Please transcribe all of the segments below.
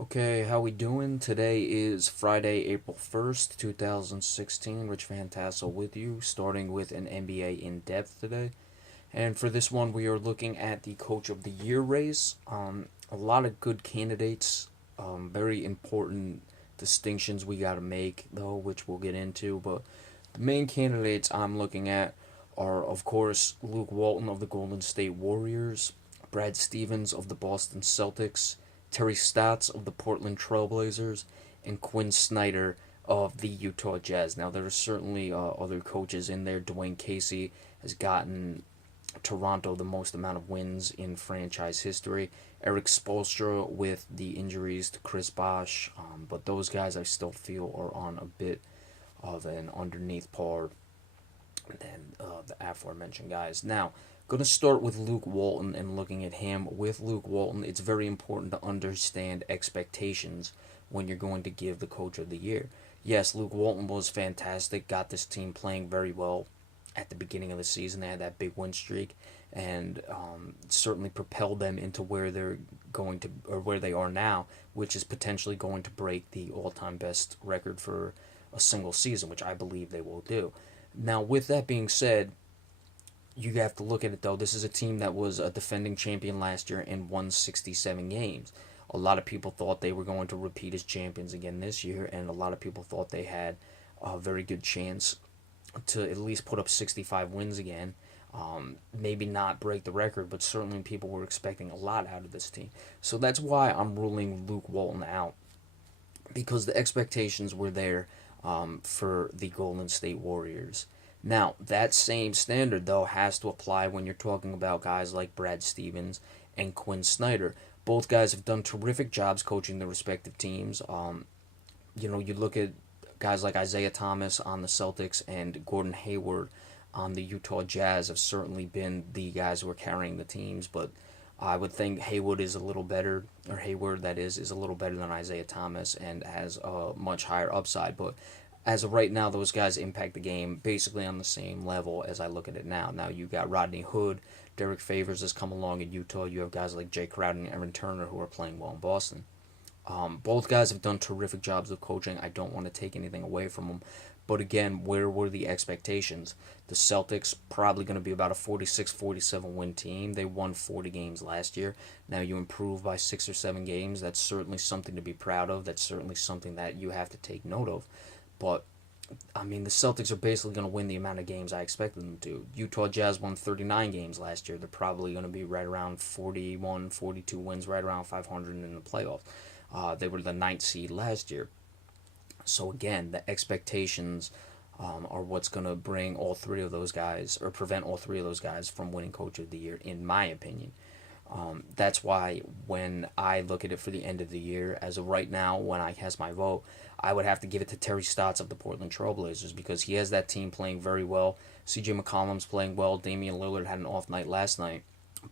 Okay, how we doing? Today is Friday, April 1st, 2016. Rich Van Tassel with you, starting with an NBA in-depth today. And for this one, we are looking at the Coach of the Year race. A lot of good candidates, very important distinctions we got to make, though, which we'll get into. But the main candidates I'm looking at are, of course, Luke Walton of the Golden State Warriors, Brad Stevens of the Boston Celtics, Terry Stotts of the Portland Trailblazers, and Quin Snyder of the Utah Jazz. Now, there are certainly other coaches in there. Dwayne Casey has gotten Toronto the most amount of wins in franchise history. Eric Spoelstra with the injuries to Chris Bosh, but those guys I still feel are on a bit of an underneath par than the aforementioned guys. Now, going to start with Luke Walton and looking at him. With Luke Walton, it's very important to understand expectations when you're going to give the Coach of the Year. Yes, Luke Walton was fantastic, got this team playing very well at the beginning of the season. They had that big win streak and certainly propelled them into where they're going to, or where they are now, which is potentially going to break the all-time best record for a single season, which I believe they will do. Now, with that being said, you have to look at it though. This is a team that was a defending champion last year and won 67 games. A lot of people thought they were going to repeat as champions again this year, and a lot of people thought they had a very good chance to at least put up 65 wins again. Maybe not break the record, but certainly people were expecting a lot out of this team. So that's why I'm ruling Luke Walton out, because the expectations were there for the Golden State Warriors. Now, that same standard, though, has to apply when you're talking about guys like Brad Stevens and Quin Snyder. Both guys have done terrific jobs coaching their respective teams. You look at guys like Isaiah Thomas on the Celtics and Gordon Hayward on the Utah Jazz have certainly been the guys who are carrying the teams, but I would think Hayward is a little better, or Hayward, that is a little better than Isaiah Thomas and has a much higher upside. But as of right now, those guys impact the game basically on the same level as I look at it now. Now, you got Rodney Hood, Derek Favors has come along in Utah. You have guys like Jay Crowder and Aaron Turner who are playing well in Boston. Both guys have done terrific jobs of coaching. I don't want to take anything away from them. But again, where were the expectations? The Celtics probably going to be about a 46-47 win team. They won 40 games last year. Now you improve by 6 or 7 games. That's certainly something to be proud of. That's certainly something that you have to take note of. But I mean, the Celtics are basically going to win the amount of games I expected them to. Utah Jazz won 39 games last year. They're probably going to be right around 41, 42 wins, right around 500 in the playoffs. They were the ninth seed last year. So again, the expectations are what's going to bring all three of those guys, or prevent all three of those guys from winning Coach of the Year, in my opinion. That's why when I look at it for the end of the year, as of right now, when I cast my vote, I would have to give it to Terry Stotts of the Portland Trailblazers, because he has that team playing very well. CJ McCollum's playing well. Damian Lillard had an off night last night,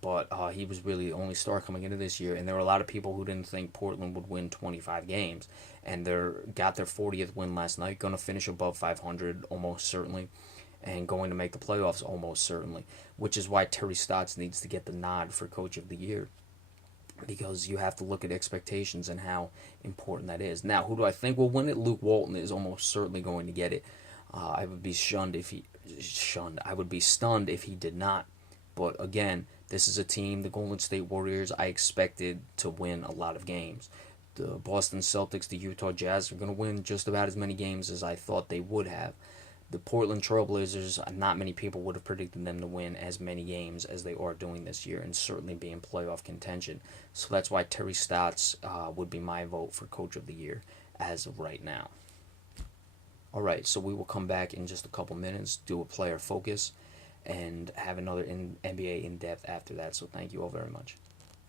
but he was really the only star coming into this year, and there were a lot of people who didn't think Portland would win 25 games, and they got their 40th win last night, going to finish above 500 almost certainly, and going to make the playoffs almost certainly, which is why Terry Stotts needs to get the nod for Coach of the Year, because you have to look at expectations and how important that is. Now, who do I think will win it? Luke Walton is almost certainly going to get it. I would be shunned. I would be stunned if he did not. But again, this is a team, the Golden State Warriors, I expected to win a lot of games. The Boston Celtics, the Utah Jazz are going to win just about as many games as I thought they would have. The Portland Trailblazers, not many people would have predicted them to win as many games as they are doing this year, and certainly be in playoff contention. So that's why Terry Stotts would be my vote for Coach of the Year as of right now. Alright, so we will come back in just a couple minutes, do a player focus, and have another NBA in-depth after that. So thank you all very much.